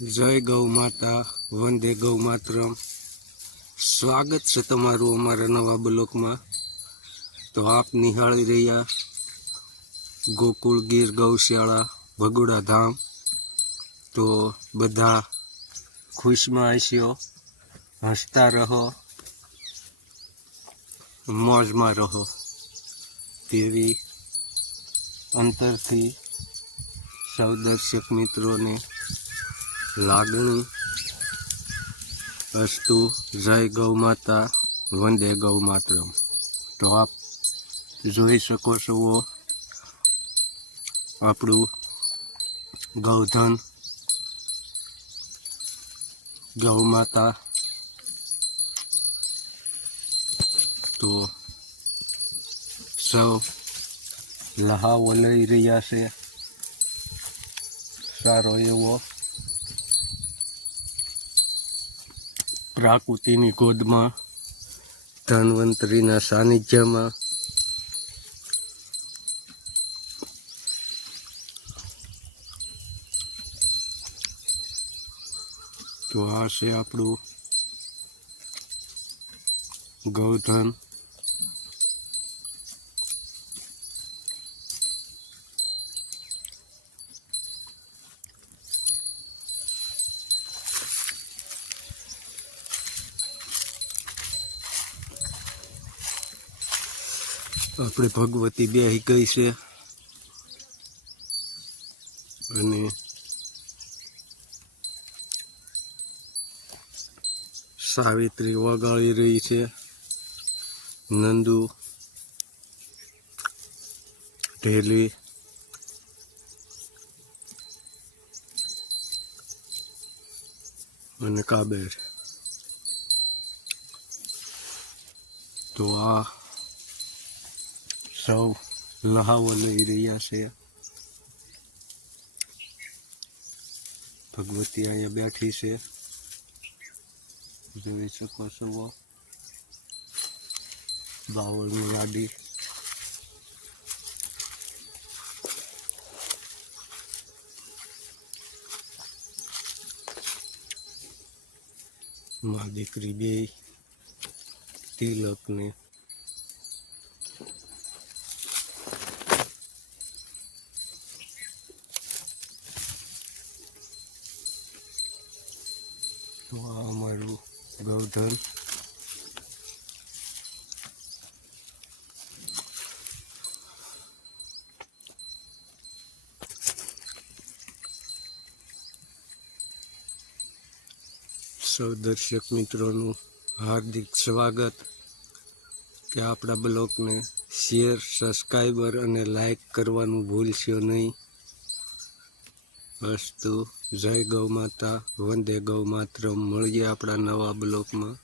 જય ગૌ માતા, વંદે ગૌ માતરમ। સ્વાગત છે તમારું અમારા નવા બ્લોકમાં। તો આપ નિહાળી રહ્યા ગોકુળ ગીર ગૌશાળા ભગુડા ધામ। તો બધા ખુશમાં હશો, હસતા રહો, મોજમાં રહો તેવી અંતરથી સૌ દર્શક મિત્રોને લાગણી। અસ્તુ જય ગૌ માતા, વંદે ગૌ માતરમ। તો આપ જોઈ શકો છો આપણું ગૌધન, ગૌ માતા। તો સૌ લહાવો લઈ રહ્યા છે સારો એવો। પ્રાકૃતિની ગોદમાં, ધન્વંતરીના સાનિધ્યમાં તો આ છે આપણું ગૌધન। આપણે ભગવતી બેહી ગઈ છે અને સાવિત્રી વગાડી રહી છે। નંદુ, ઢેલી અને કાબેર। તો આ સૌ લહાવો લઈ રહ્યા છે। ભગવતી અહીંયા બેઠી છે, જોઈ શકો છો બાવળની વાડી। મા દીકરી બે તિલકને તો આ અમારું ગૌધન। સૌ દર્શક મિત્રોનું હાર્દિક સ્વાગત કે આપણા બ્લોગને શેર, સબસ્ક્રાઈબર અને લાઈક કરવાનું ભૂલશો નહીં। અસ્તુ જય ગૌ માતા, વંદે ગૌ માતરમ। મળીએ આપણા નવા બ્લોગમાં।